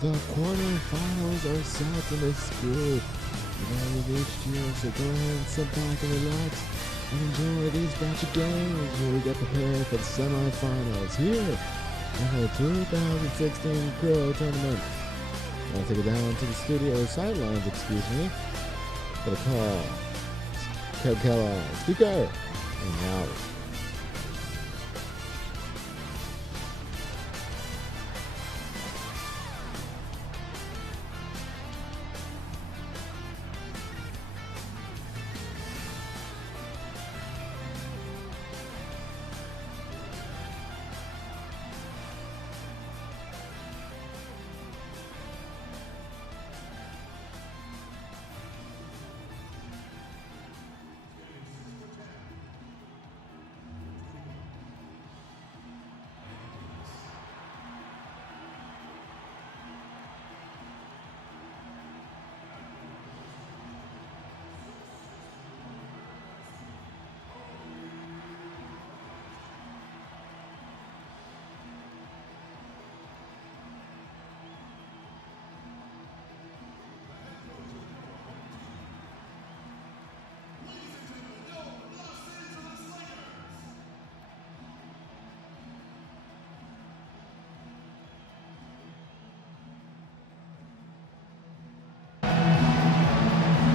The quarterfinals are set in this group. Now we've reached here, so go ahead and sit back and relax and enjoy these batch of games where we get prepared for the semifinals here in the 2016 LeCrow tournament. I'll take it down to the studio sidelines, excuse me, for the call. Kev Keller, speaker, and now.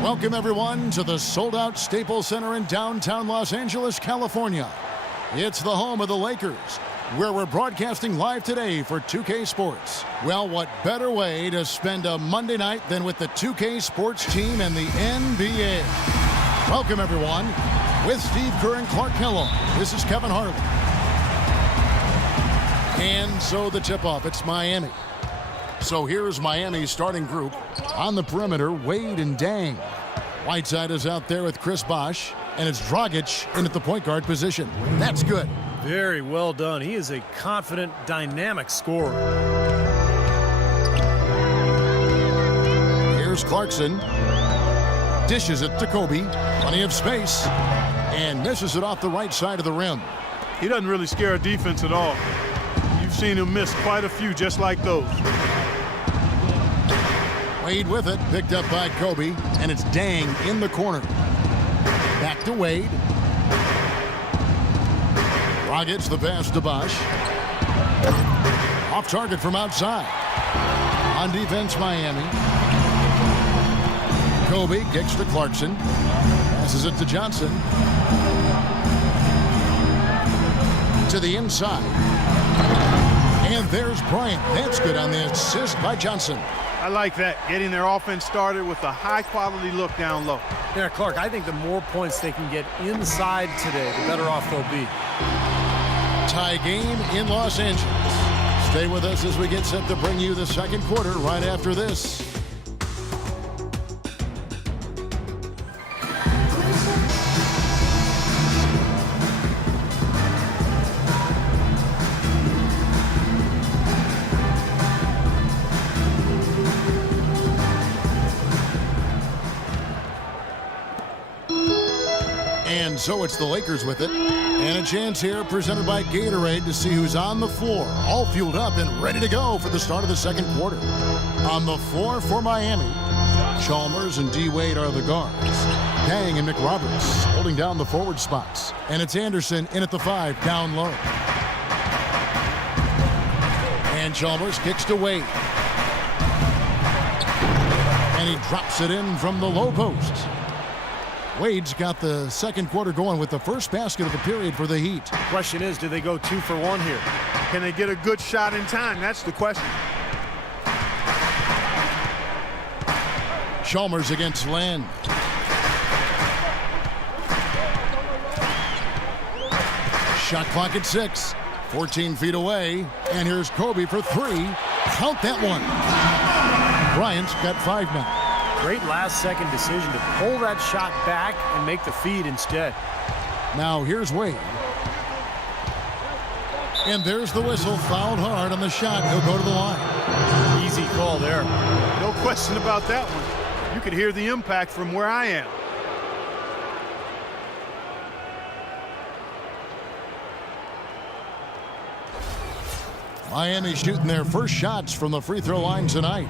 Welcome, everyone, to the sold-out Staples Center in downtown Los Angeles, California. It's the home of the Lakers, where we're broadcasting live today for 2K Sports. Well, what better way to spend a Monday night than with the 2K Sports team and the NBA? Welcome, everyone. With Steve Kerr and Clark Kellogg, this is Kevin Harlan. And so the tip-off, it's Miami. So here's Miami's starting group. On the perimeter, Wade and Dang. Whiteside is out there with Chris Bosh, and it's Dragic in at the point guard position. That's good. Very well done. He is a confident, dynamic scorer. Here's Clarkson. Dishes it to Kobe. Plenty of space. And misses it off the right side of the rim. He doesn't really scare a defense at all. You've seen him miss quite a few just like those. Wade with it, picked up by Kobe, and it's Dang in the corner. Back to Wade. Dragic the pass to Bosh. Off target from outside. On defense, Miami. Kobe kicks to Clarkson. Passes it to Johnson. To the inside. And there's Bryant. That's good on the assist by Johnson. I like that, getting their offense started with a high-quality look down low. Yeah, Clark, I think the more points they can get inside today, the better off they'll be. Tie game in Los Angeles. Stay with us as we get set to bring you the second quarter right after this. And so it's the Lakers with it. And a chance here presented by Gatorade to see who's on the floor. All fueled up and ready to go for the start of the second quarter. On the floor for Miami, Chalmers and D. Wade are the guards. Dang and McRoberts holding down the forward spots. And it's Anderson in at the 5, down low. And Chalmers kicks to Wade. And he drops it in from the low post. Wade's got the second quarter going with the first basket of the period for the Heat. Question is, do they go 2 for 1 here? Can they get a good shot in time? That's the question. Chalmers against Land. Shot clock at 6. 14 feet away. And here's Kobe for 3. Count that one. Bryant's got 5 now. Great last-second decision to pull that shot back and make the feed instead. Now here's Wade. And there's the whistle. Fouled hard on the shot. He'll go to the line. Easy call there. No question about that one. You could hear the impact from where I am. Miami shooting their first shots from the free throw line tonight.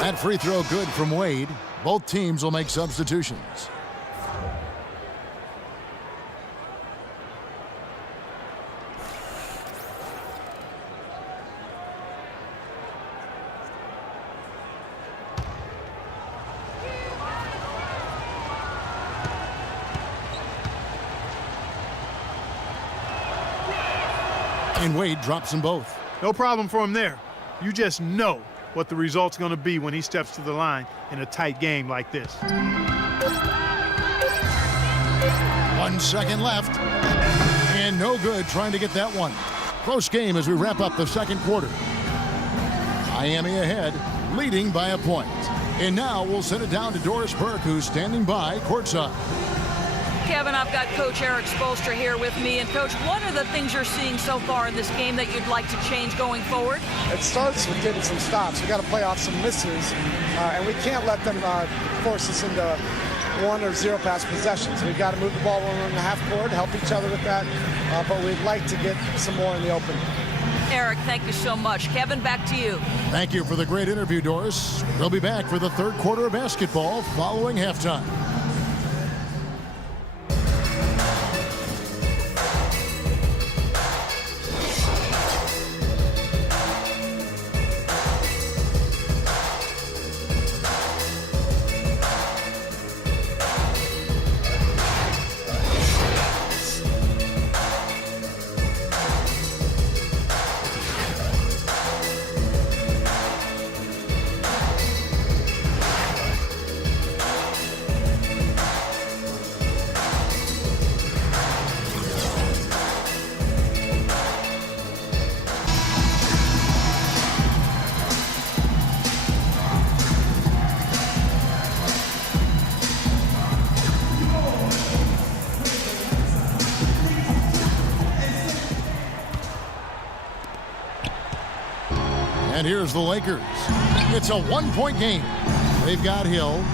That free throw good from Wade. Both teams will make substitutions. And Wade drops them both. No problem for him there. You just know what the result's going to be when he steps to the line in a tight game like this. 1 second left. And no good trying to get that one. Close game as we wrap up the second quarter. Miami ahead, leading by a point. And now we'll send it down to Doris Burke, who's standing by courtside. Kevin, I've got Coach Eric Spoelstra here with me. And, Coach, what are the things you're seeing so far in this game that you'd like to change going forward? It starts with getting some stops. We got to play off some misses, and we can't let them force us into 1 or 0 pass possessions. We've got to move the ball when we're in the half court, help each other with that, but we'd like to get some more in the open. Eric, thank you so much. Kevin, back to you. Thank you for the great interview, Doris. We'll be back for the third quarter of basketball following halftime. And here's the Lakers. It's a one-point game. They've got Hill.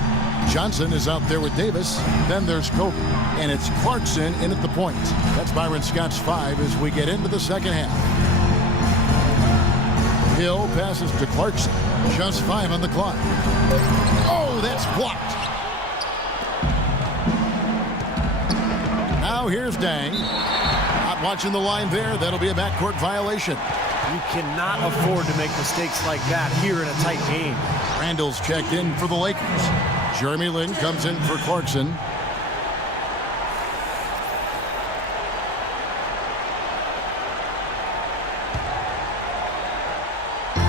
Johnson is out there with Davis. Then there's Kobe. And it's Clarkson in at the point. That's Byron Scott's 5 as we get into the second half. Hill passes to Clarkson. Just 5 on the clock. Oh, that's blocked. Now here's Dang. Not watching the line there. That'll be a backcourt violation. You cannot afford to make mistakes like that here in a tight game. Randall's checked in for the Lakers. Jeremy Lin comes in for Clarkson.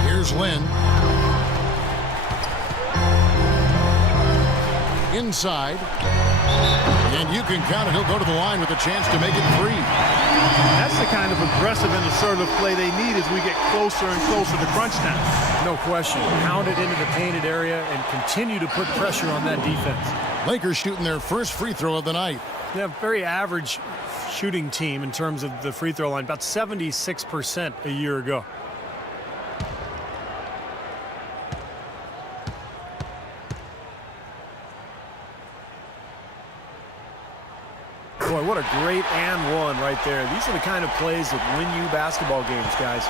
Here's Lin. Inside. And you can count it. He'll go to the line with a chance to make it 3. That's the kind of aggressive and assertive play they need as we get closer and closer to crunch time. No question. Pound it into the painted area and continue to put pressure on that defense. Lakers shooting their first free throw of the night. They have a very average shooting team in terms of the free throw line, about 76% a year ago. Boy, what a great and one right there. These are the kind of plays that win you basketball games, guys.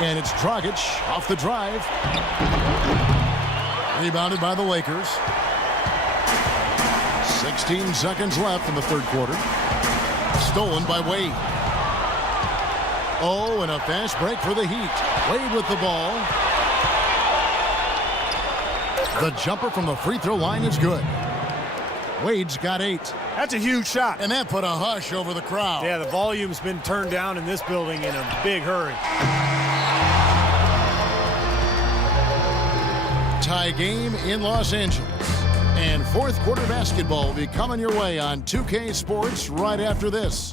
And it's Dragic off the drive. Rebounded by the Lakers. 16 seconds left in the third quarter. Stolen by Wade. Oh, and a fast break for the Heat. Wade with the ball. The jumper from the free throw line is good. Wade's got 8. That's a huge shot. And that put a hush over the crowd. Yeah, the volume's been turned down in this building in a big hurry. Tie game in Los Angeles. And fourth quarter basketball will be coming your way on 2K Sports right after this.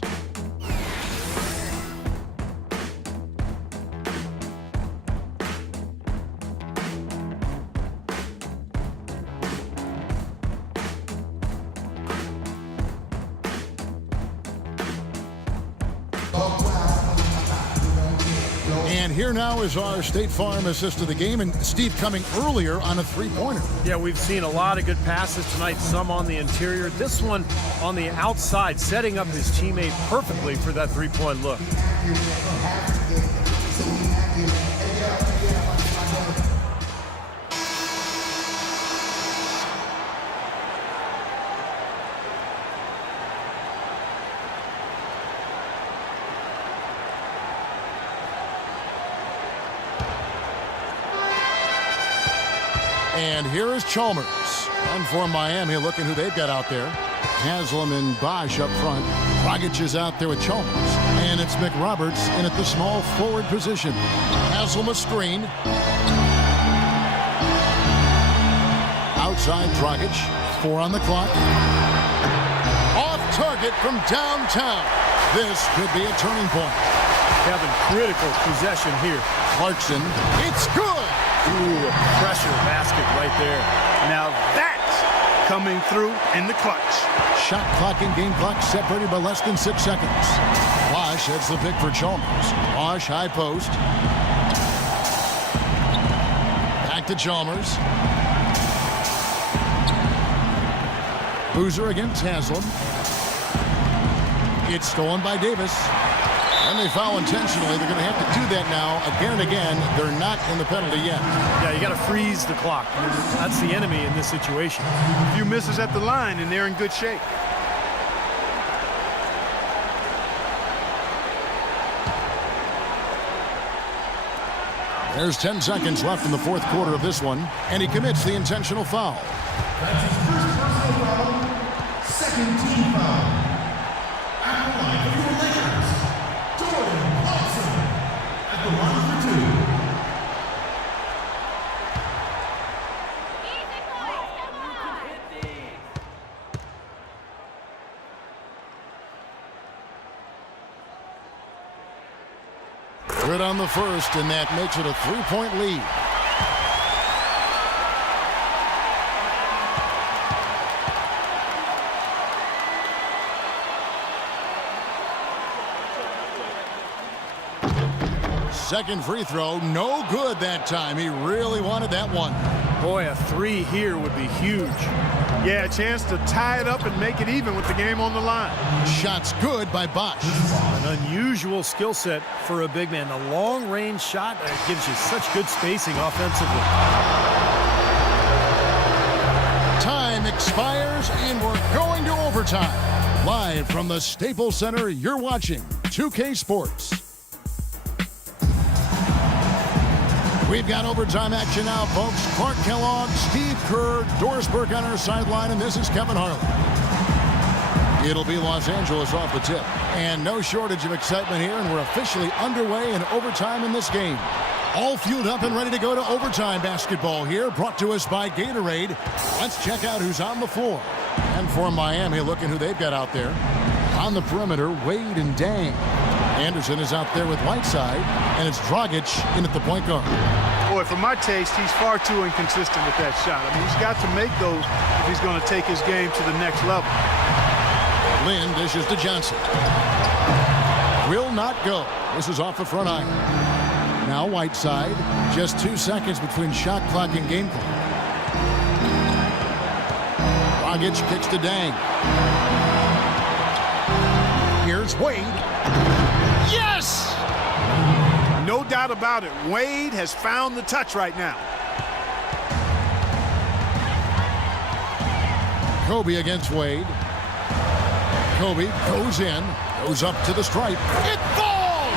And here now is our State Farm assist of the game, and Steve coming earlier on a three-pointer. Yeah, we've seen a lot of good passes tonight, some on the interior. This one on the outside, setting up his teammate perfectly for that three-point look. And here is Chalmers. And for Miami, looking who they've got out there. Haslam and Bosch up front. Dragic is out there with Chalmers. And it's McRoberts in at the small forward position. Haslam a screen. Outside Dragic. 4 on the clock. Off target from downtown. This could be a turning point. Having critical possession here. Clarkson. It's good. Ooh, a pressure basket right there. Now that's coming through in the clutch. Shot clock and game clock separated by less than 6 seconds. Bosch heads the pick for Chalmers. Bosch high post. Back to Chalmers. Boozer against Haslam. It's stolen by Davis. And they foul intentionally. They're going to have to do that now again and again. They're not in the penalty yet. Yeah, you got to freeze the clock. I mean, that's the enemy in this situation. A few misses at the line, and they're in good shape. There's 10 seconds left in the fourth quarter of this one, and he commits the intentional foul. That's his first personal foul, second team foul. At the line for your Lakers, Jordan Clarkson. At the line for 2. Good on the first, and that makes it a 3-point lead. Second free throw, no good that time. He really wanted that one. Boy, a 3 here would be huge. Yeah, a chance to tie it up and make it even with the game on the line. Shots good by Bosch. An unusual skill set for a big man. A long-range shot that gives you such good spacing offensively. Time expires, and we're going to overtime. Live from the Staples Center, you're watching 2K Sports. We've got overtime action now, folks. Clark Kellogg, Steve Kerr, Dorsberg on our sideline, and this is Kevin Harlan. It'll be Los Angeles off the tip. And no shortage of excitement here, and we're officially underway in overtime in this game. All fueled up and ready to go to overtime basketball here, brought to us by Gatorade. Let's check out who's on the floor. And for Miami, looking who they've got out there. On the perimeter, Wade and Dang. Anderson is out there with Whiteside, and it's Dragic in at the point guard. Boy, for my taste, he's far too inconsistent with that shot. I mean, he's got to make those if he's going to take his game to the next level. Lynn dishes to Johnson. Will not go. This is off the front iron. Now Whiteside. Just 2 seconds between shot clock and game clock. Dragic kicks to Dang. Here's Wade. Yes! No doubt about it. Wade has found the touch right now. Kobe against Wade. Kobe goes in, goes up to the stripe. It falls!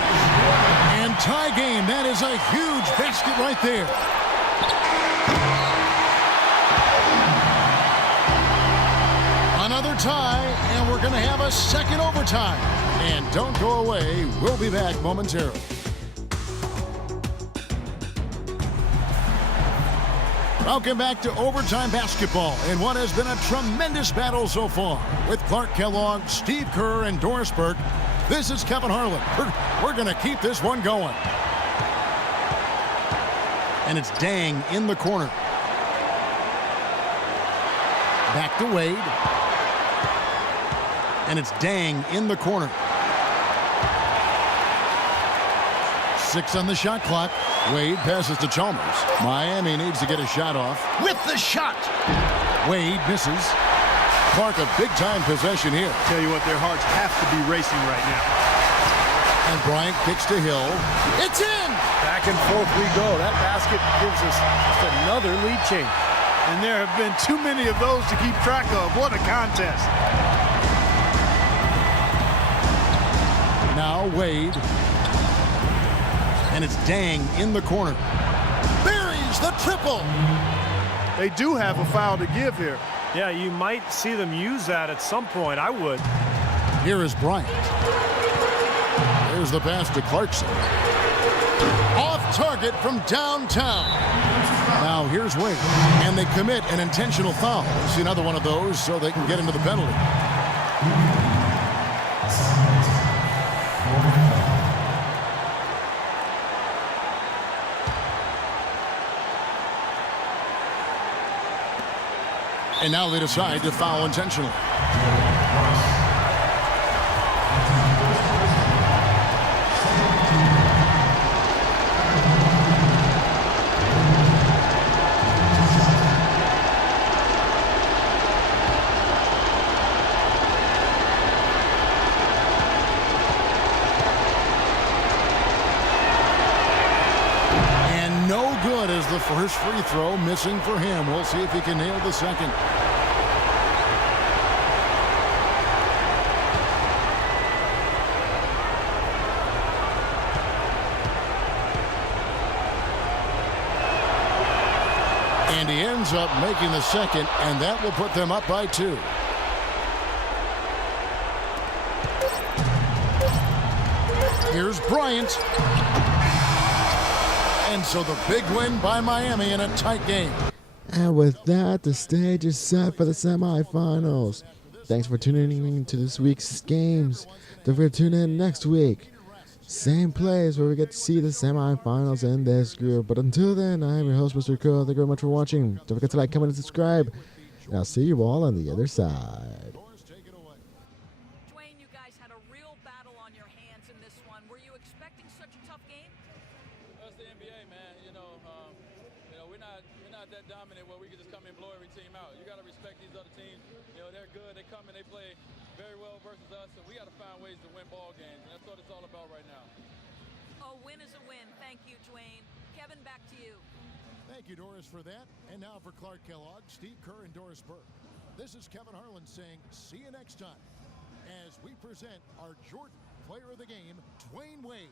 And tie game. That is a huge basket right there. Another tie, and we're going to have a second overtime. And don't go away. We'll be back momentarily. Welcome back to overtime basketball in what has been a tremendous battle so far. With Clark Kellogg, Steve Kerr, and Dorsberg, this is Kevin Harlan. We're going to keep this one going. And it's Dang in the corner. Back to Wade. And it's Dang in the corner. 6 on the shot clock. Wade passes to Chalmers. Miami needs to get a shot off. With the shot. Wade misses. Clark, a big-time possession here. Tell you what, their hearts have to be racing right now. And Bryant kicks to Hill. It's in! Back and forth we go. That basket gives us just another lead change. And there have been too many of those to keep track of. What a contest. Now Wade. And it's Dang in the corner. Buries the triple. They do have a foul to give here. Yeah, you might see them use that at some point. I would. Here is Bryant. There's the pass to Clarkson. Off target from downtown. Now here's Wade. And they commit an intentional foul. See another one of those so they can get into the penalty. And now they decide to foul intentionally. The first free throw missing for him. We'll see if he can nail the second. And he ends up making the second, and that will put them up by 2. Here's Bryant. And so the big win by Miami in a tight game. And with that, the stage is set for the semifinals. Thanks for tuning in to this week's games. Don't forget to tune in next week. Same place where we get to see the semifinals in this group. But until then, I'm your host, Mr. LeCrow. Thank you very much for watching. Don't forget to like, comment, and subscribe. And I'll see you all on the other side. Dwayne, you guys had a real battle on your hands in this one. Were you expecting such a tough game? That's the NBA, man. We're not that dominant where we can just come and blow every team out. You got to respect these other teams. They're good. They come and they play very well versus us, and we got to find ways to win ball games, and that's what it's all about right now. A win is a win. Thank you, Dwayne. Kevin, back to you. Thank you, Doris, for that. And now for Clark Kellogg, Steve Kerr, and Doris Burke. This is Kevin Harlan saying see you next time as we present our Jordan Player of the Game, Dwayne Wade.